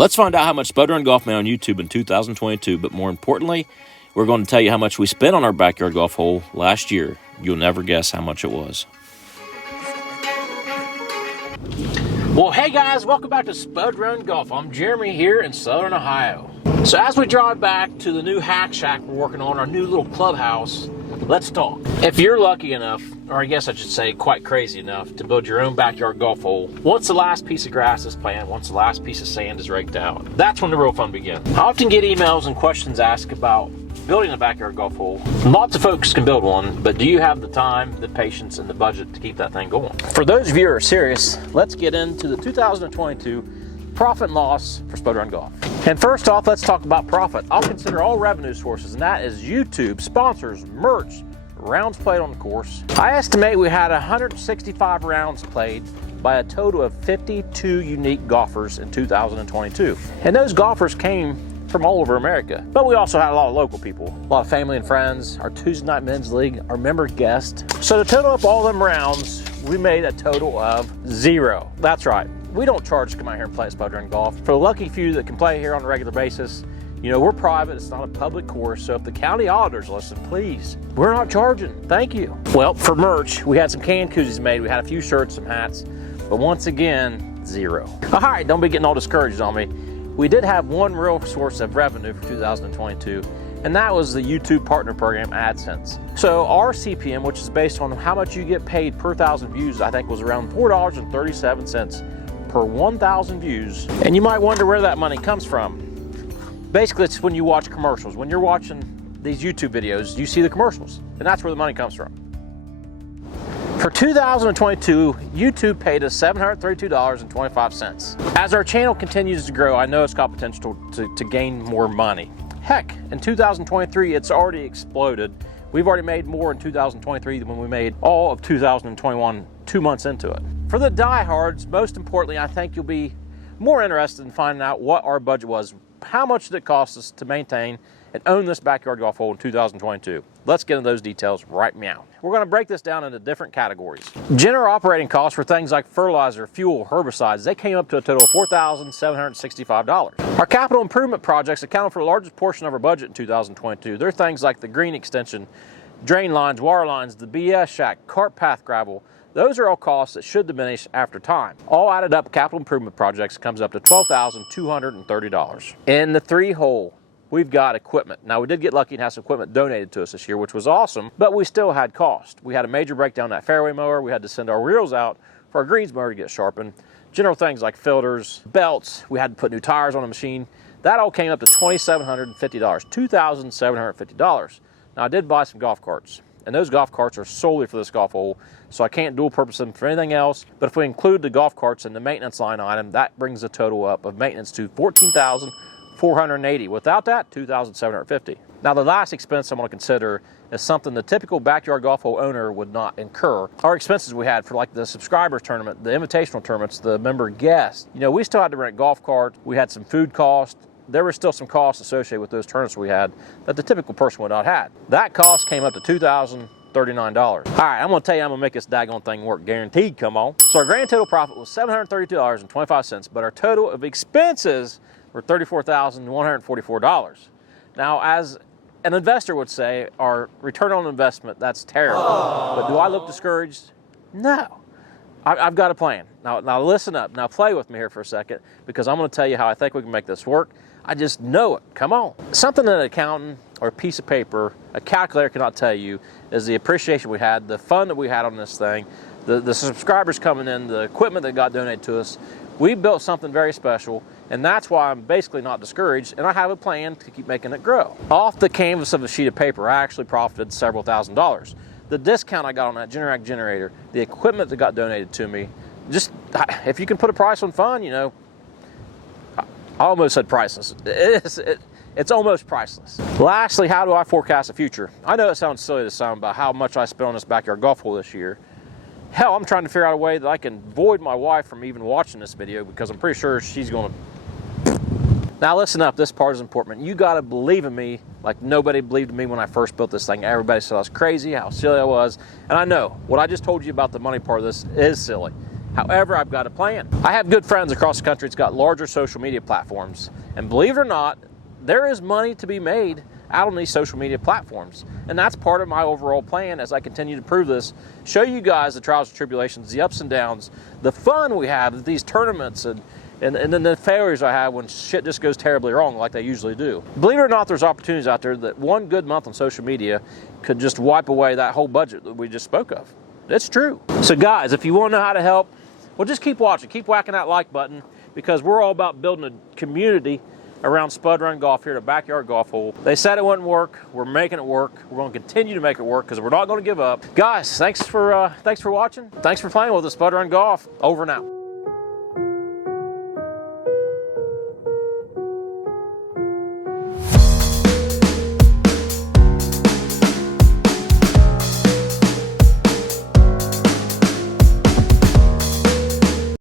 Let's find out how much Spud Run Golf made on YouTube in 2022, but more importantly, we're going to tell you how much we spent on our backyard golf hole last year. You'll never guess how much it was. Well, hey guys, welcome back to Spud Run Golf. I'm Jeremy here in Southern Ohio. So as we drive back to the new hack shack we're working on, our new little clubhouse, let's talk. If you're lucky enough, or I guess I should say quite crazy enough, to build your own backyard golf hole, once the last piece of grass is planted, once the last piece of sand is raked out, that's when the real fun begins. I often get emails and questions asked about building a backyard golf hole. Lots of folks can build one, but do you have the time, the patience, and the budget to keep that thing going? For those of you who are serious, let's get into the 2022 profit and loss for Spud Run Golf. And first off, let's talk about profit. I'll consider all revenue sources, and that is YouTube, sponsors, merch, rounds played on the course. I estimate we had 165 rounds played by a total of 52 unique golfers in 2022. And those golfers came from all over America. But we also had a lot of local people, a lot of family and friends, our Tuesday night men's league, our member guests. So to total up all them rounds, we made a total of 0. That's right. We don't charge to come out here and play Spud Run Golf. For the lucky few that can play here on a regular basis, you know, we're private, it's not a public course, so if the county auditors listen, please, we're not charging, thank you. Well, for merch, we had some canned koozies made, we had a few shirts, some hats, but once again, 0. All right, don't be getting all discouraged on me. We did have one real source of revenue for 2022, and that was the YouTube partner program, AdSense. So our CPM, which is based on how much you get paid per 1,000 views, I think was around $4.37 per 1,000 views. And you might wonder where that money comes from. Basically, it's when you watch commercials. When you're watching these YouTube videos, you see the commercials, and that's where the money comes from. For 2022, YouTube paid us $732.25. As our channel continues to grow, I know it's got potential to gain more money. Heck, in 2023, it's already exploded. We've already made more in 2023 than when we made all of 2021, 2 months into it. For the diehards, most importantly, I think you'll be more interested in finding out what our budget was. How much did it cost us to maintain and own this backyard golf hole in 2022? Let's get into those details right now. We're going to break this down into different categories. General operating costs for things like fertilizer, fuel, herbicides, they came up to a total of $4,765. Our capital improvement projects accounted for the largest portion of our budget in 2022. They're things like the green extension, drain lines, water lines, the BS shack, cart path gravel. Those are all costs that should diminish after time. All added up, capital improvement projects comes up to $12,230. In the 3 hole, we've got equipment. Now, we did get lucky and have some equipment donated to us this year, which was awesome, but we still had cost. We had a major breakdown in that fairway mower. We had to send our reels out for our greens mower to get sharpened. General things like filters, belts. We had to put new tires on the machine. That all came up to $2,750, $2,750. Now, I did buy some golf carts, and those golf carts are solely for this golf hole, so I can't dual purpose them for anything else. But if we include the golf carts in the maintenance line item, that brings the total up of maintenance to $14,480. Without that, $2,750. Now, the last expense I'm going to consider is something the typical backyard golf hole owner would not incur. Our expenses we had for like the subscriber tournament, the invitational tournaments, the member guests. You know, we still had to rent golf carts. We had some food costs. There were still some costs associated with those tournaments we had that the typical person would not have. That cost came up to $2,039. All right, I'm going to tell you, I'm going to make this daggone thing work, guaranteed, come on. So our grand total profit was $732.25, but our total of expenses were $34,144. Now, as an investor would say, our return on investment, that's terrible. But do I look discouraged? No. I've got a plan. Now listen up. Now play with me here for a second, because I'm going to tell you how I think we can make this work. I just know it. Come on. Something that an accountant or a piece of paper, a calculator cannot tell you is the appreciation we had, the fun that we had on this thing, the subscribers coming in, the equipment that got donated to us. We built something very special, and that's why I'm basically not discouraged, and I have a plan to keep making it grow. Off the canvas of a sheet of paper, I actually profited several $1,000s. The discount I got on that Generac generator, the equipment that got donated to me, just, if you can put a price on fun, you know, I almost said priceless. It's almost priceless. Lastly, how do I forecast the future? I know it sounds silly to some about how much I spent on this backyard golf hole this year. Hell, I'm trying to figure out a way that I can void my wife from even watching this video, because I'm pretty sure she's going to. Now listen up, this part is important. You got to believe in me like nobody believed in me when I first built this thing. Everybody said I was crazy, how silly I was. And I know, what I just told you about the money part of this is silly. However, I've got a plan. I have good friends across the country that's got larger social media platforms. And believe it or not, there is money to be made out on these social media platforms. And that's part of my overall plan as I continue to prove this, show you guys the trials and tribulations, the ups and downs, the fun we have at these tournaments, and then the failures I have when shit just goes terribly wrong like they usually do. Believe it or not, there's opportunities out there that one good month on social media could just wipe away that whole budget that we just spoke of. It's true. So guys, if you want to know how to help, well, just keep watching, keep whacking that like button, because we're all about building a community around Spud Run Golf here at a backyard golf hole. They said it wouldn't work. We're making it work. We're going to continue to make it work because we're not going to give up. Guys, thanks for watching. Thanks for playing with us, Spud Run Golf. Over and out.